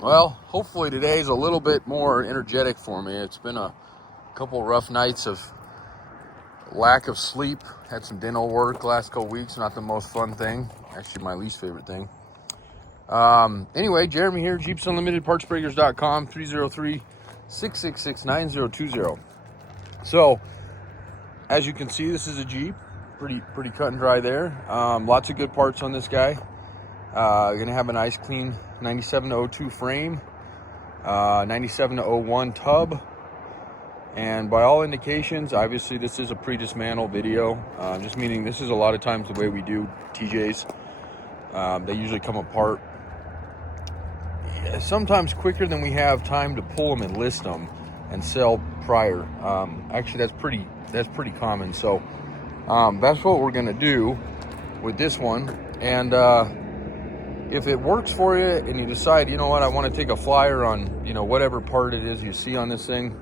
Well, hopefully today's a little bit more energetic for me. It's been a couple rough nights of lack of sleep. Had some dental work the last couple weeks. Not the most fun thing. Actually, my least favorite thing. Anyway, Jeremy here, JeepsUnlimitedPartsBreakers.com, 303-666-9020. So, as you can see, this is a Jeep. Pretty cut and dry there. Lots of good parts on this guy. Gonna have a nice clean 97 to 02 frame, 97 to 01 tub, and by all indications, obviously this is a pre-dismantle video, just meaning this is a lot of times the way we do TJs. They usually come apart sometimes quicker than we have time to pull them and list them and sell prior. Actually, that's pretty common. So that's what we're gonna do with this one. And if it works for you and you decide, you know what, I want to take a flyer on, whatever part it is you see on this thing,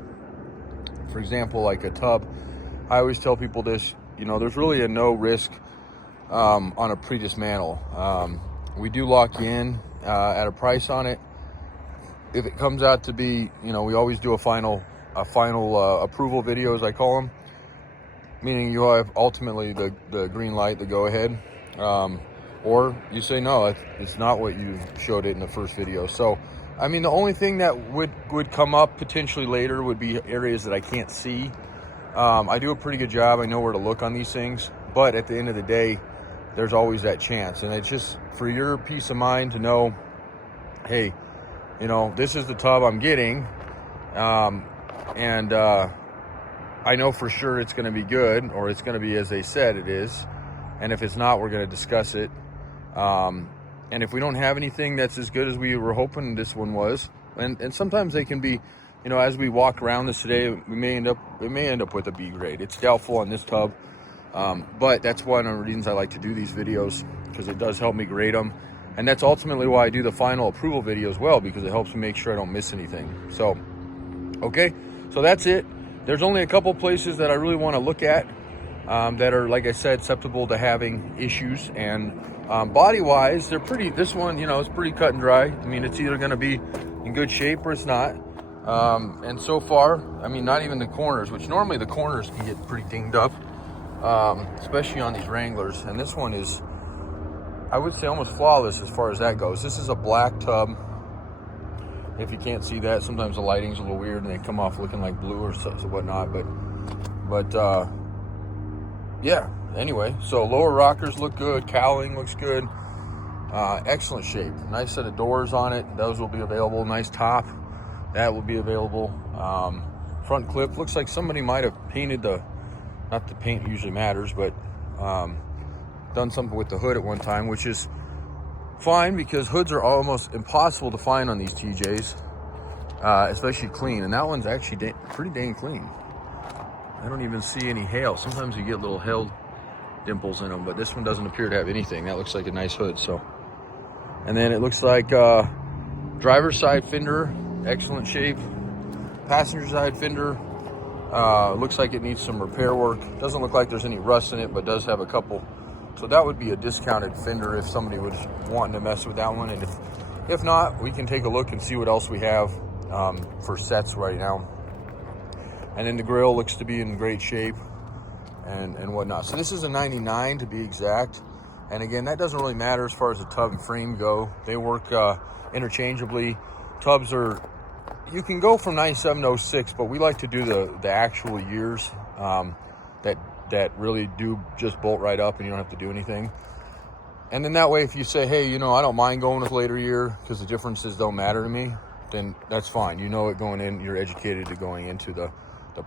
for example, like a tub, I always tell people this, there's really a no risk on a pre-dismantle. We do lock you in at a price on it. If it comes out to be, we always do a final approval video, as I call them, meaning you have ultimately the green light, the go ahead. Or you say, no, it's not what you showed it in the first video. So, I mean, the only thing that would come up potentially later would be areas that I can't see. I do a pretty good job. I know where to look on these things. But at the end of the day, there's always that chance. And it's just for your peace of mind to know, hey, this is the tub I'm getting. And I know for sure it's going to be good, or it's going to be as they said it is. And if it's not, we're going to discuss it. And if we don't have anything that's as good as we were hoping this one was, and sometimes they can be, as we walk around this today, it may end up with a B grade. It's doubtful on this tub, but that's one of the reasons I like to do these videos, because it does help me grade them. And that's ultimately why I do the final approval video as well, because it helps me make sure I don't miss anything. So, okay, so that's it. There's only a couple places that I really want to look at that are, like I said, susceptible to having issues. And body-wise, this one, it's pretty cut and dry. I mean, it's either going to be in good shape or it's not. And so far, I mean, not even the corners, which normally the corners can get pretty dinged up, especially on these Wranglers. And this one is, I would say, almost flawless as far as that goes. This is a black tub. If you can't see that, sometimes the lighting's a little weird and they come off looking like blue or whatnot. But yeah, anyway, so lower rockers look good, cowling looks good, excellent shape, nice set of doors on it, those will be available, nice top, that will be available. Front clip, looks like somebody might have painted not the paint usually matters, but done something with the hood at one time, which is fine because hoods are almost impossible to find on these TJs, especially clean, and that one's actually pretty dang clean. I don't even see any hail. Sometimes you get little hail dimples in them, but this one doesn't appear to have anything. That looks like a nice hood. So, and then it looks like driver's side fender, excellent shape. Passenger side fender, looks like it needs some repair work. Doesn't look like there's any rust in it, but does have a couple. So that would be a discounted fender if somebody was wanting to mess with that one. And if not, we can take a look and see what else we have for sets right now. And then the grill looks to be in great shape and whatnot. So this is a 99 to be exact. And again, that doesn't really matter as far as the tub and frame go. They work interchangeably. Tubs you can go from 97 to 06, but we like to do the actual years that really do just bolt right up and you don't have to do anything. And then that way, if you say, hey, I don't mind going with later year because the differences don't matter to me, then that's fine. It going in, you're educated to going into the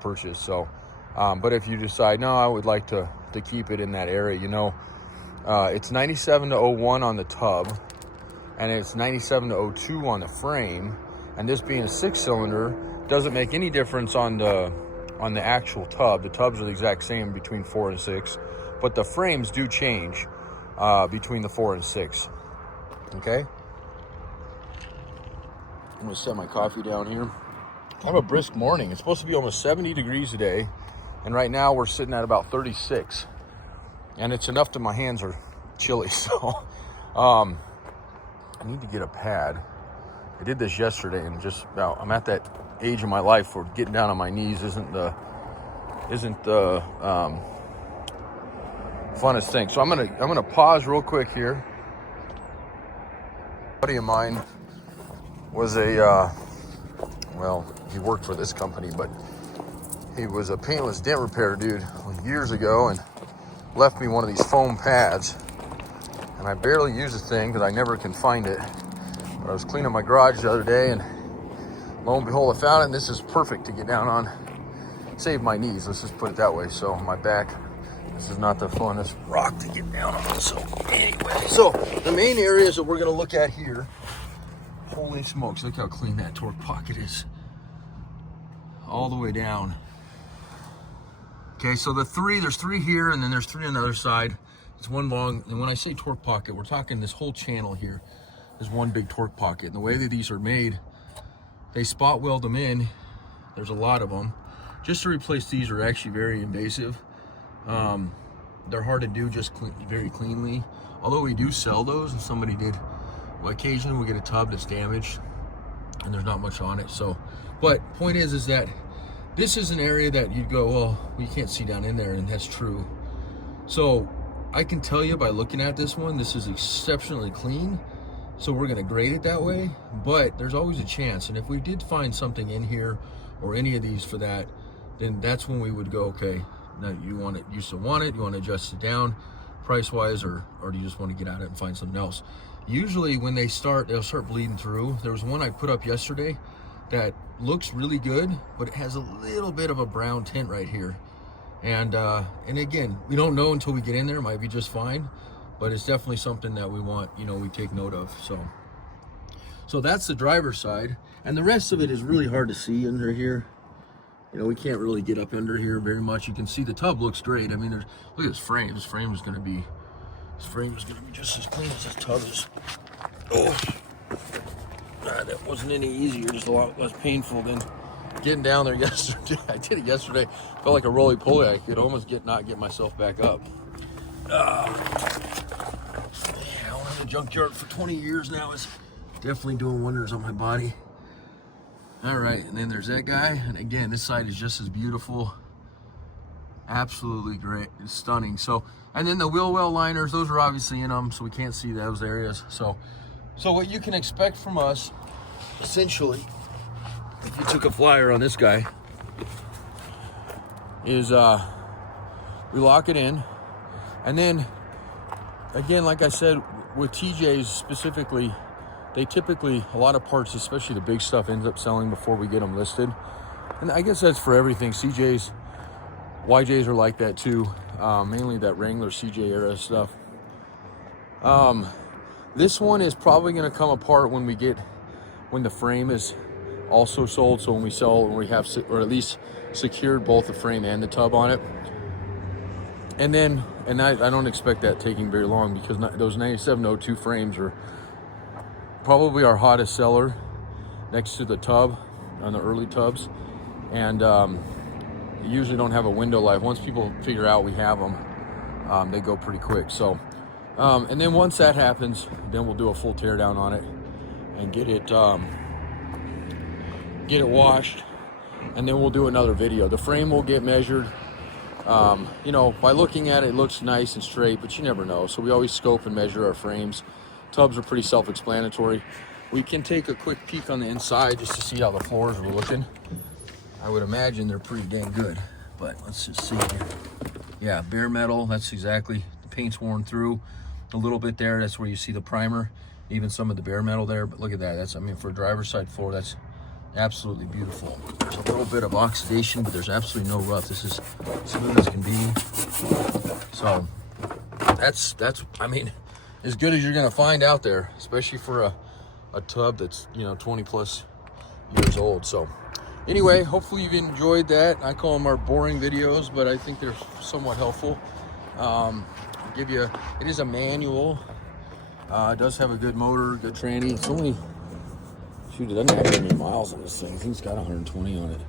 purchase. So but if you decide, no, I would like to keep it in that area, it's 97 to 01 on the tub, and it's 97 to 02 on the frame. And this being a 6-cylinder doesn't make any difference on the actual tub. The tubs are the exact same between 4 and 6, but the frames do change between the 4 and 6. Okay, I'm gonna set my coffee down here. I have a brisk morning. It's supposed to be almost 70 degrees today, and right now we're sitting at about 36, and it's enough that my hands are chilly. So I need to get a pad I did this yesterday, and just about, I'm at that age of my life where getting down on my knees isn't the funnest thing. So I'm gonna pause real quick here. A buddy of mine was well, he worked for this company, but he was a paintless dent repair dude years ago, and left me one of these foam pads, and I barely use the thing because I never can find it. But I was cleaning my garage the other day, and lo and behold, I found it, and this is perfect to get down on. Save my knees, let's just put it that way. So my back, this is not the funnest rock to get down on. So anyway, so the main areas that we're gonna look at here, holy smokes, look how clean that torque pocket is. All the way down. Okay, so there's three here, and then there's three on the other side. It's one long, and when I say torque pocket, we're talking this whole channel here is one big torque pocket. And the way that these are made, they spot weld them in. There's a lot of them. Just to replace these are actually very invasive. They're hard to do just very cleanly. Although we do sell those, and somebody did, well, occasionally we get a tub that's damaged and there's not much on it. So, but point is that this is an area that you'd go, well, you can't see down in there, and that's true. So I can tell you by looking at this one, this is exceptionally clean. So we're gonna grade it that way, but there's always a chance. And if we did find something in here or any of these for that, then that's when we would go, okay, now you want it, you still want it, you want to adjust it down price-wise, or do you just want to get out of it and find something else? Usually when they'll start bleeding through. There was one I put up yesterday that looks really good, but it has a little bit of a brown tint right here. And again, we don't know until we get in there. It might be just fine, but it's definitely something that we want, we take note of. So that's the driver's side, and the rest of it is really hard to see under here. We can't really get up under here very much. You can see the tub looks great. I mean, look at this frame. This frame is going to be just as clean as this tub is. Oh, that wasn't any easier. Just a lot less painful than getting down there yesterday. I did it yesterday. Felt like a roly-poly. I could almost not get myself back up. Yeah, I went in the junkyard for 20 years now. It's definitely doing wonders on my body. All right, and then there's that guy, and again, this side is just as beautiful. Absolutely great, it's stunning. So, and then the wheel well liners, those are obviously in them, so we can't see those areas. So what you can expect from us, essentially, if you took a flyer on this guy, is we lock it in, and then, again, like I said, with TJs specifically, they typically, a lot of parts, especially the big stuff, ends up selling before we get them listed. And I guess that's for everything. CJs, YJs are like that too. Mainly that Wrangler CJ era stuff. This one is probably going to come apart when the frame is also sold. So when we have, or at least secured both the frame and the tub on it. And I don't expect that taking very long, because those 9702 frames are probably our hottest seller next to the tub on the early tubs, and usually don't have a window life. Once people figure out we have them, they go pretty quick. So and then once that happens, then we'll do a full tear down on it and get it washed, and then we'll do another video. The frame will get measured. By looking at it, it looks nice and straight, but you never know. So we always scope and measure our frames. Tubs are pretty self-explanatory. We can take a quick peek on the inside just to see how the floors are looking. I would imagine they're pretty dang good, but let's just see here. Yeah, bare metal, that's exactly, the paint's worn through a little bit there. That's where you see the primer, even some of the bare metal there. But look at that, for a driver's side floor, that's absolutely beautiful. There's a little bit of oxidation, but there's absolutely no rough. This is smooth as can be. So that's as good as you're gonna find out there, especially for a tub that's 20 plus years old. So anyway, hopefully you've enjoyed that. I call them our boring videos, but I think they're somewhat helpful. It is a manual. It does have a good motor, good tranny. It's only, shoot, it doesn't have very many miles on this thing. I think it's got 120 on it.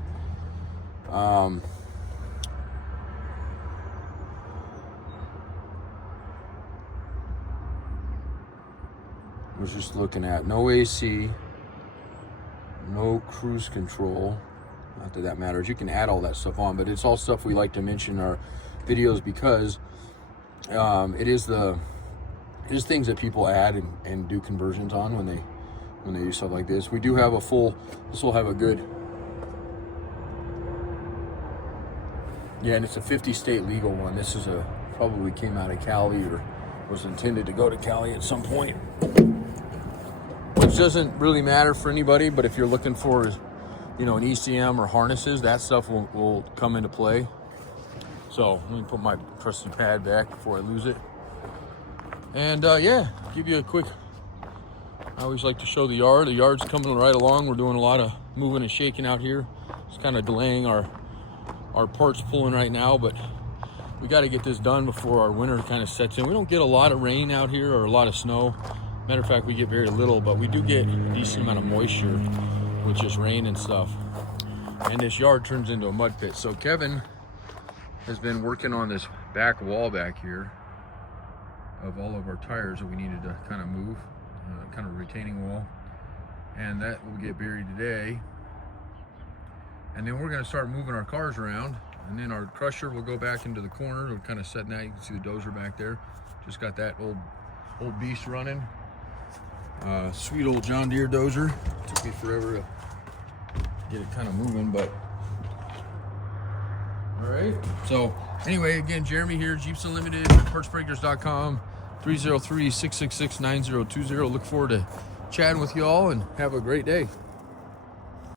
I was just looking at no AC, no cruise control. Not that that matters. You can add all that stuff on, but it's all stuff we like to mention in our videos because it is things that people add and do conversions on when they do stuff like this. We do have a full. This will have a good. Yeah, and it's a 50-state legal one. This is probably came out of Cali or was intended to go to Cali at some point, which doesn't really matter for anybody. But if you're looking for, you know, an ECM or harnesses, that stuff will come into play. So let me put my trusty pad back before I lose it. And yeah, give you a quick. I always like to show the yard. The yard's coming right along. We're doing a lot of moving and shaking out here. It's kind of delaying our parts pulling right now, but we got to get this done before our winter kind of sets in. We don't get a lot of rain out here or a lot of snow. Matter of fact, we get very little, but we do get a decent amount of moisture, which is rain and stuff. And this yard turns into a mud pit. So Kevin has been working on this back wall back here of all of our tires that we needed to kind of move, kind of retaining wall. And that will get buried today. And then we're going to start moving our cars around, and then our crusher will go back into the corner. We're kind of setting that. You can see the dozer back there. Just got that old beast running. Sweet old John Deere dozer. Took me forever to get it kind of moving, but all right. So anyway, again, Jeremy here, Jeeps Unlimited, partsbreakers.com, 303-666-9020. Look forward to chatting with y'all and have a great day.